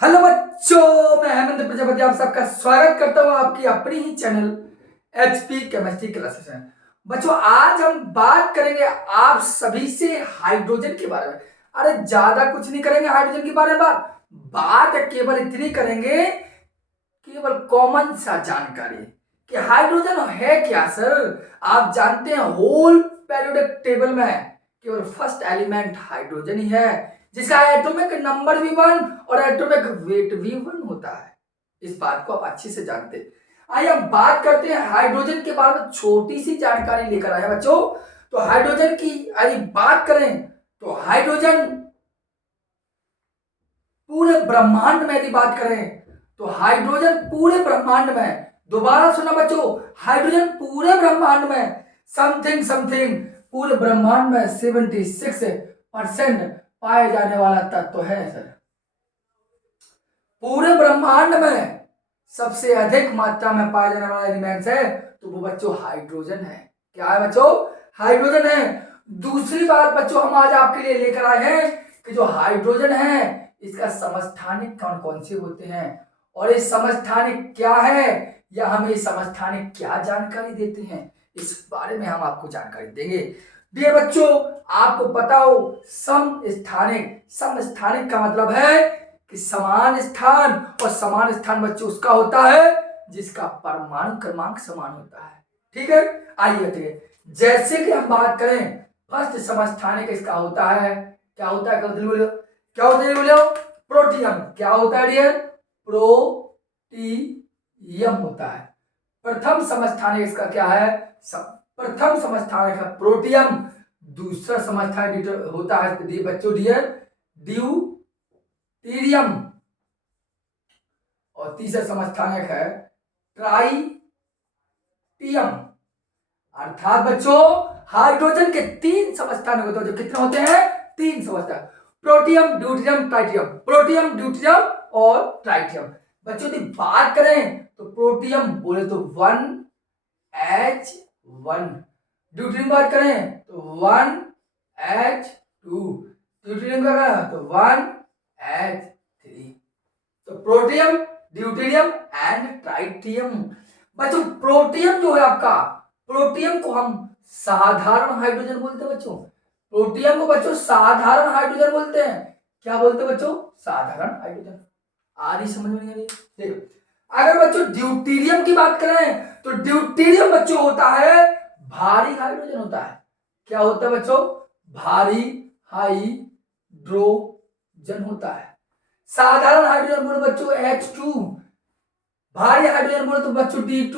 Hello बच्चों, मैं हेमंत प्रजापति आप सबका स्वागत करता हूं आपकी अपनी ही चैनल एचपी केमिस्ट्री क्लासेस में। बच्चों, आज हम बात करेंगे आप सभी से हाइड्रोजन के बारे में। अरे ज्यादा कुछ नहीं करेंगे हाइड्रोजन के बारे में, बात केवल इतनी करेंगे, केवल कॉमन सा जानकारी कि हाइड्रोजन है क्या। सर, आप जानते हैं होल पेरियोडिक टेबल में केवल फर्स्ट एलिमेंट हाइड्रोजन ही है, जिसका एटॉमिक नंबर भी 1 और एटॉमिक वेट भी 1 होता है। इस बात को आप अच्छे से जानते हैं। आइए हम बात करते हैं हाइड्रोजन के बारे में, छोटी सी जानकारी लेकर आए बच्चों। तो हाइड्रोजन की यदि बात करें तो हाइड्रोजन पूरे ब्रह्मांड में यदि बात करें तो हाइड्रोजन पूरे ब्रह्मांड में, दोबारा सुना बच्चों, हाइड्रोजन पूरे ब्रह्मांड में समथिंग समथिंग पूरे ब्रह्मांड में 76% पाए जाने वाला तत्व है। सर, पूरे ब्रह्मांड में सबसे अधिक मात्रा में पाए जाने वाला एलिमेंट्स है तो वो बच्चों हाइड्रोजन है। क्या है बच्चों? हाइड्रोजन है। दूसरी बात बच्चों, हम आज आपके लिए लेकर आए हैं कि जो हाइड्रोजन है इसका समस्थानिक कौन कौन से होते हैं और ये समस्थानिक क्या है या हमें समस्थानिक क्या जानकारी देते हैं, इस बारे में हम आपको जानकारी देंगे। डियर बच्चों, आपको पता हो समस्थानिक का मतलब है कि समान स्थान, और समान स्थान बच्चों उसका होता है जिसका परमाणु क्रमांक समान होता है। ठीक है, आइए देखिए, जैसे कि हम बात करें फर्स्ट समस्थानिक इसका होता है, क्या होता है, क्या होता है बोलो? प्रोटियम। क्या होता है डियर? प्रोटियम होता है। प्रथम समस्थानिक इसका क्या है? प्रथम समस्थानिक है प्रोटियम। दूसरा समस्थानिक होता है बच्चों डियर ड्यूटीरियम, और तीसरा समस्थानिक है ट्राइटियम। अर्थात बच्चों हाइड्रोजन के 3 समस्थानिक होते हैं। जो कितने होते हैं? 3 समस्थानिक, protium, deuterium, tritium. Protium, deuterium और ट्राइटियम। बच्चों की बात करें तो प्रोटियम बोले तो 1H1, ड्यूटेरियम बात करें तो 1H2, ड्यूटेरियम का तो 1H3। तो प्रोटियम, ड्यूटेरियम एंड ट्राइटियम। बच्चों प्रोटियम जो है आपका, प्रोटियम को हम साधारण हाइड्रोजन बोलते हैं बच्चों। प्रोटियम को बच्चों साधारण हाइड्रोजन बोलते हैं। क्या बोलते हैं बच्चों? साधारण हाइड्रोजन। आ रही समझ में? नहीं देखो, अगर बच्चों ड्यूटेरियम की बात करें तो ड्यूटेरियम बच्चों होता है भारी हाइड्रोजन होता है। क्या होता है बच्चों? भारी हाइड्रोजन होता है। साधारण हाइड्रोजन बोलो बच्चों H2, भारी हाइड्रोजन बोलो तो बच्चों D2,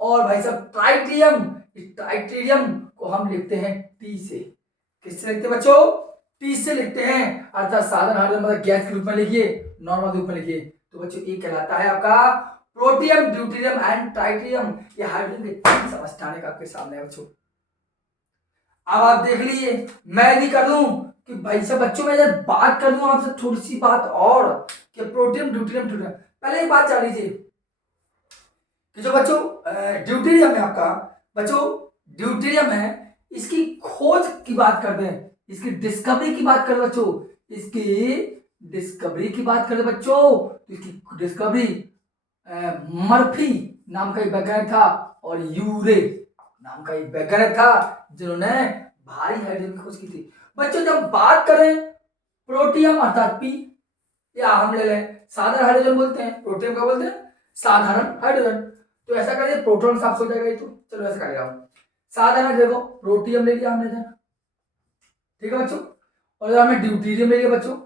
और भाई साहब ट्राइटियम, ट्राइटियम को हम लिखते हैं T से। किससे लिखते हैं बच्चों? T से लिखते हैं। अर्थात साधारण हाइड्रोजन मतलब गैस के रूप में लिखिए, नॉर्मल रूप में लिखिए, तो बच्चों ये कहलाता है आपका प्रोटियम, ड्यूटेरियम एंड ट्राइटियम। ये हाइड्रोजन के 3 समस्थानिक आपके सामने है बच्चों। अब आप देख लीजिए, मैं भी कर दूं कि भाई साहब बच्चों में जब बात कर दूं आपसे थोड़ी सी बात और कि प्रोटियम, ड्यूटेरियम, ड्यूटेरियम, पहले एक बात जान लीजिए कि जो बच्चों ड्यूटेरियम है आपका, बच्चों ड्यूटेरियम है, इसकी खोज की बात करते हैं, इसकी डिस्कवरी की बात करें बच्चों, इसकी डिस्कवरी की बात करें बच्चों, तो इसकी डिस्कवरी मर्फी नाम का एक वैज्ञानिक था और यूरे नाम का एक वैज्ञानिक था जिन्होंने भारी हाइड्रोजन की खोज की थी। बच्चों जब बात करें प्रोटियम अर्थात पी, या हम ले लें साधारण हाइड्रोजन बोलते हैं, प्रोटियम का बोलते हैं साधारण हाइड्रोजन। तो ऐसा करिए प्रोटॉन साफ हो जाएगा। तो चलो ऐसा करेगा, साधारण देखो प्रोटियम ले लिया हमने इधर, ठीक है बच्चों, और इधर हमने ड्यूटेरियम ले लिया बच्चों।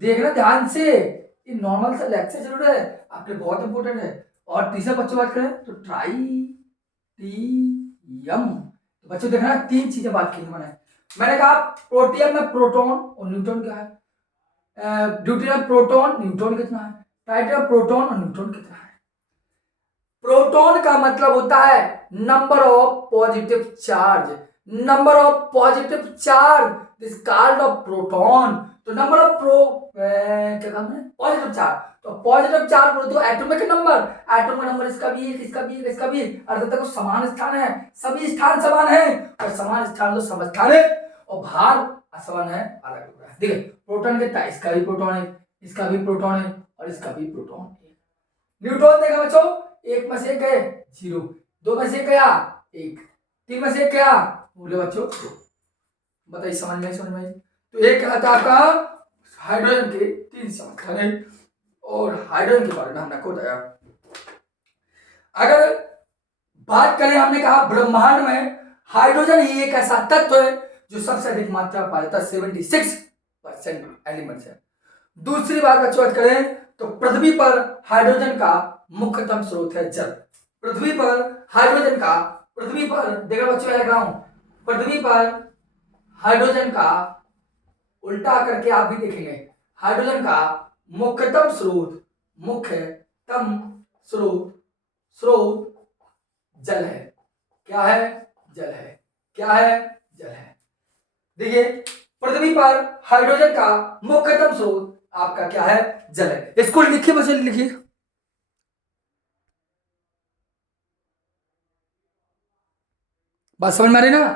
देखना ध्यान से, ये नॉर्मल सा लेक्चर चल रहा है आपके, बहुत इंपॉर्टेंट है। और तीसरा बच्चों बात करें तो ट्राइटियम। तो बच्चों देखना 3 चीजें बात की मैंने कहा प्रोटियम में प्रोटॉन और न्यूट्रॉन क्या है, ड्यूटेरियम प्रोटॉन न्यूट्रॉन कितना है, ट्राइटियम प्रोटॉन और न्यूट्रॉन कितना है। प्रोटॉन का मतलब होता है number of positive charge, number of positive charge is called off proton. तो नंबर ऑफ क्या काम है? Positive charge. तो पॉजिटिव चार्ज बोलो तो एटॉमिक नंबर, एटॉमिक नंबर इसका भी एक, इसका भी एक, इसका भी एक, अर्थात देखो समान स्थान है, सभी स्थान समान है, और समान स्थान तो समस्थानिक, और भार असमान है, अलग अलग है। देखिए प्रोटॉन कितना, इसका भी प्रोटॉन है, इसका भी प्रोटॉन है और इसका भी प्रोटॉन है। न्यूट्रॉन देखा बच्चों, एक में से एक गए 0, 2 में से एक गया 1, 3 में से एक गया, बोले बच्चों 2। बताइए समझ में तो एक कहता आपका हाइड्रोजन के 3 समस्थान है और हाइड्रोजन के बारे में हमने आपको बताया। अगर बात करें, हमने कहा ब्रह्मांड में हाइड्रोजन ही एक ऐसा तत्व है जो सबसे अधिक मात्रा पाया जाता है, 76% एलिमेंट्स है। दूसरी बात बच्चों बात करें तो पृथ्वी पर हाइड्रोजन का मुख्यतम स्रोत है जल। पृथ्वी पर हाइड्रोजन का, पृथ्वी पर देखो बच्चों लिख रहा हूं, पृथ्वी पर हाइड्रोजन का उल्टा करके आप भी देखेंगे, हाइड्रोजन का मुख्यतम स्रोत स्रोत जल है। क्या है? जल है। क्या है? जल है। देखिए पृथ्वी पर हाइड्रोजन का मुख्यतम स्रोत आपका क्या है? जल है। इसको लिखिए बच्चे, लिखिए। बात समझ में आ रही ना?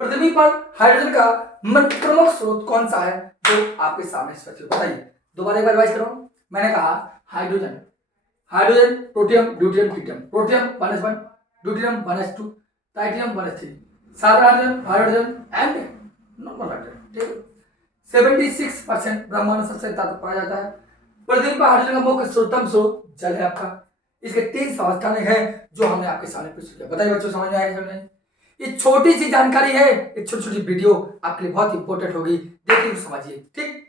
पृथ्वी पर हाइड्रोजन का प्रमुख स्रोत कौन सा है जो आपके सामने स्पष्ट है? बताइए, दोबारा एक बार रिवाइज करो। मैंने कहा hydrogen, protium, deuterium, tritium. Protium 1s1, deuterium 1s2, titanium 1s3, साधारण हाइड्रोजन एंड नॉर्मल हाइड्रोजन। ठीक है, 76% ब्रह्मांड सबसे तत्व पाया जाता है। पृथ्वी पर हाइड्रोजन का मुख्य स्रोत जल है आपका। इसके 3 समस्थानिक है जो हमने आपके सामने प्रस्तुत किया। बताइए बच्चों समझ में आया समझ में? ये छोटी सी जानकारी है, एक छोटी छोटी वीडियो आपके लिए बहुत इंपॉर्टेंट होगी, देखिए समझिए। ठीक।